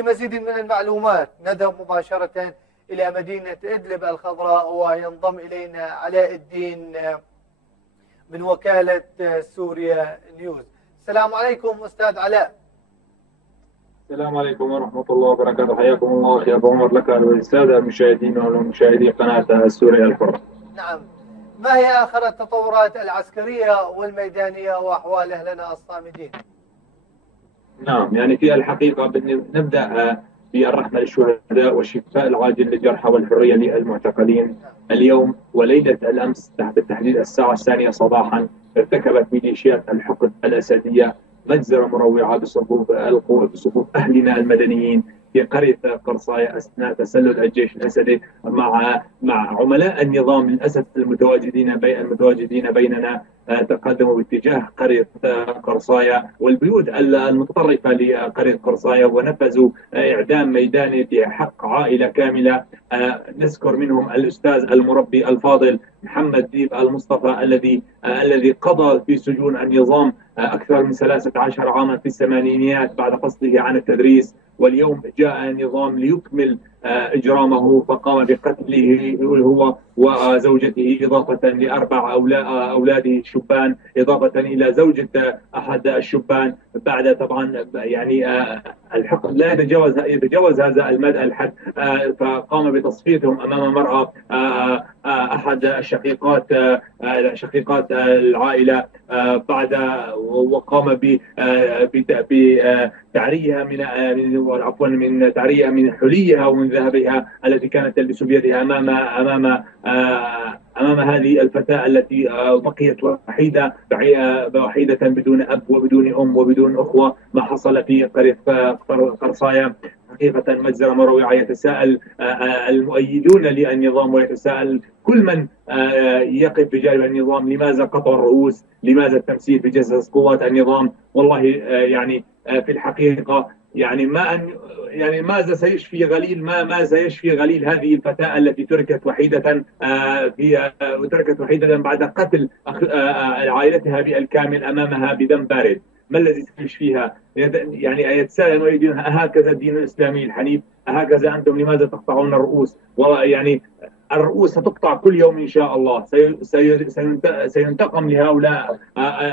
لمزيد من المعلومات نذهب مباشرة إلى مدينة إدلب الخضراء، وينضم إلينا علاء الدين من وكالة سوريا نيوز. السلام عليكم أستاذ علاء. السلام عليكم ورحمة الله وبركاته. حياكم الله أخي أبو عمر، لك وللسادة المشاهدين والمشاهدي قناة سوريا الحرة. نعم، ما هي آخر التطورات العسكرية والميدانية وأحوال أهلنا الصامدين؟ نعم، يعني في الحقيقة نبدأ بالرحمة للشهداء والشفاء العاجل للجرحى والحرية للمعتقلين. اليوم وليلة الأمس بالتحديد الساعة 2 صباحا ارتكبت ميليشيات الحقد الأسدية مجزرة مروعة بصفوف أهلنا المدنيين في قرية قرصاية أثناء تسلل الجيش الأسدي مع عملاء النظام للأسف المتواجدين بيننا. تقدموا باتجاه قرية قرصاية والبيوت المتطرفة لقرية قرصاية، ونفذوا إعدام ميداني في حق عائلة كاملة. نذكر منهم الأستاذ المربي الفاضل محمد ديب المصطفى الذي قضى في سجون النظام أكثر من 13 عاما في الثمانينيات بعد فصله عن التدريس، واليوم جاء النظام ليكمل إجرامه فقام بقتله هو وزوجته، إضافة لأربع أولاده الشبان، إضافة إلى زوجة أحد الشبان. بعد طبعا يعني الحقد لا يتجاوز هذا المدى الحد، فقام بتصفيتهم أمام مرأة أحد شقيقات العائلة، بعد وقام بتعريها من تعريها من حليها ومن ذهبها التي كانت تلبس بيدها امام هذه الفتاه التي بقيت وحيده بدون اب وبدون ام وبدون اخوه. ما حصل في قريه قرصايه حقيقه مجزره مروعه. يتساءل المؤيدون للنظام ويتساءل كل من يقف بجانب النظام: لماذا قطع الرؤوس؟ لماذا التمثيل بجسس قوات النظام؟ والله يعني في الحقيقه يعني ماذا سيشفي غليل ما سيشفي غليل هذه الفتاة التي تركت وحيدة بعد قتل عائلتها بالكامل أمامها بدم بارد. ما الذي سيشفيها؟ يعني يتساءل المؤيدون: أهكذا الدين الإسلامي الحنيف؟ أهكذا أنتم لماذا تقطعون الرؤوس؟ يعني الرؤوس ستقطع كل يوم إن شاء الله. سينتقم لهؤلاء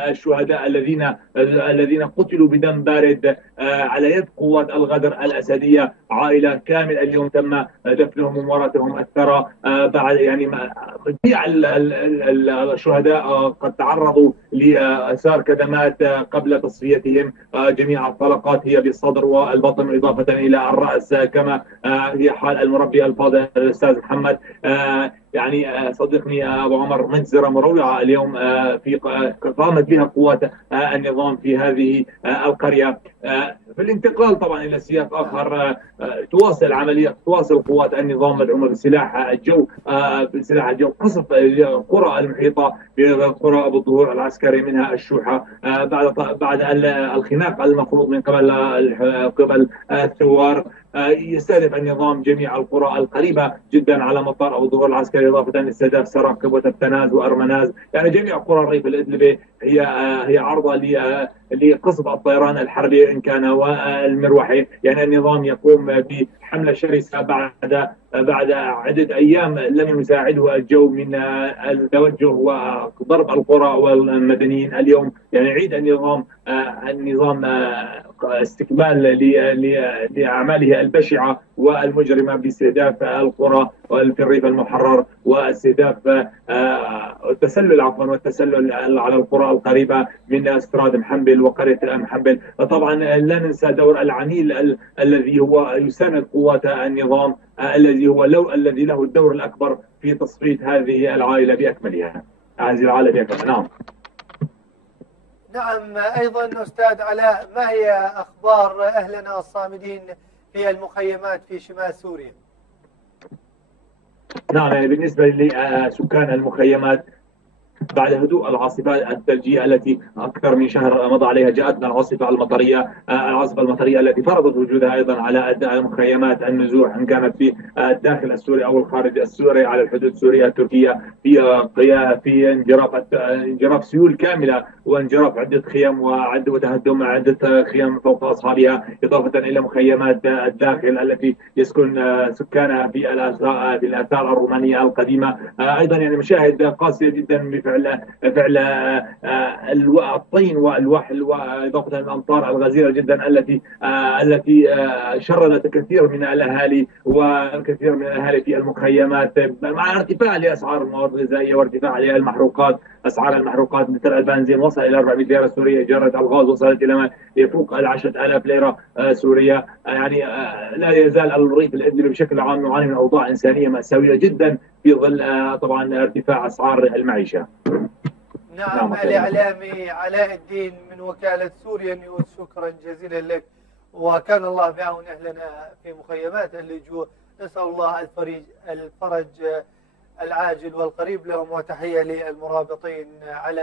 الشهداء الذين قتلوا بدم بارد على يد قوات الغدر الأسدية. عائلة كامل اليوم تم دفنهم وموارثهم الثرى. بعد يعني جميع الشهداء قد تعرضوا لآثار كدمات قبل تصفيتهم. جميع الطلقات هي بالصدر والبطن إضافة إلى الرأس، كما هي حال المربي الفاضل الأستاذ محمد. يعني صديقني أبو عمر، مجزرة مروعة اليوم في قامت بها قوات النظام في هذه القرية. في الانتقال طبعا إلى سياق آخر، تواصل قوات النظام مدعومة بسلاح الجو قصف القرى المحيطة بقرى أبو الظهور العسكري منها الشوحة، بعد الخناق المفروض من قبل الثوار. يستهدف النظام جميع القرى القريبة جدا على مطار أبو الظهور العسكري، إضافة لاستهداف سراقب وتبتناز وأرمناز. يعني جميع قرى الريف الإدلبي هي عرضة لقصف الطيران الحربي إن كان والمروحي. يعني النظام يقوم بحملة شرسة بعد عدة أيام لم يساعده الجو من التوجه وضرب القرى والمدنيين. اليوم يعني يعيد النظام استكمال لأعماله البشعة والمجرمة باستهداف القرى في الريف المحرر، واستهداف والتسلل على القرى القريبة من استراد محنبل وقرية محنبل. طبعا لا ننسى دور العميل الذي هو يساند قوات النظام، الذي له الدور الأكبر في تصفية هذه العائلة بأكملها. نعم. نعم، أيضا أستاذ علاء، ما هي أخبار أهلنا الصامدين في المخيمات في شمال سوريا؟ نعم، يعني بالنسبة لسكان المخيمات بعد هدوء العاصفة الثلجية التي أكثر من شهر مضى عليها. جاءتنا العاصفة المطرية، التي فرضت وجودها أيضا على مخيمات النزوح، إن كانت في الداخل السوري أو الخارج السوري على الحدود السورية التركية، في انجراف سيول كاملة، وانجراف عدة خيم وتهدم عدة خيم فوق أصحابها، إضافة إلى مخيمات الداخل التي يسكن سكانها في الآثار الرومانية القديمة. أيضا يعني مشاهد قاسية جدا بفعل الطين والوحل، وإضافة إلى الأمطار الغزيرة جدا التي شردت الكثير من الأهالي في المخيمات، مع ارتفاع لأسعار المواد الغذائية وارتفاع المحروقات. أسعار المحروقات مثل البنزين وصل إلى 400 ليرة سورية، جرة الغاز وصلت إلى ما يفوق 10,000 ليرة سورية. يعني لا يزال الريف الإدلبي بشكل عام يعاني من أوضاع إنسانية مأساوية جدا في ظل طبعا ارتفاع أسعار المعيشة. نعم، الإعلامي علاء الدين من وكالة سوريا نيوز، شكرا جزيلا لك، وكان الله بعون أهلنا في مخيمات اللجوء. نسأل الله الفرج العاجل والقريب لهم، وتحية للمرابطين على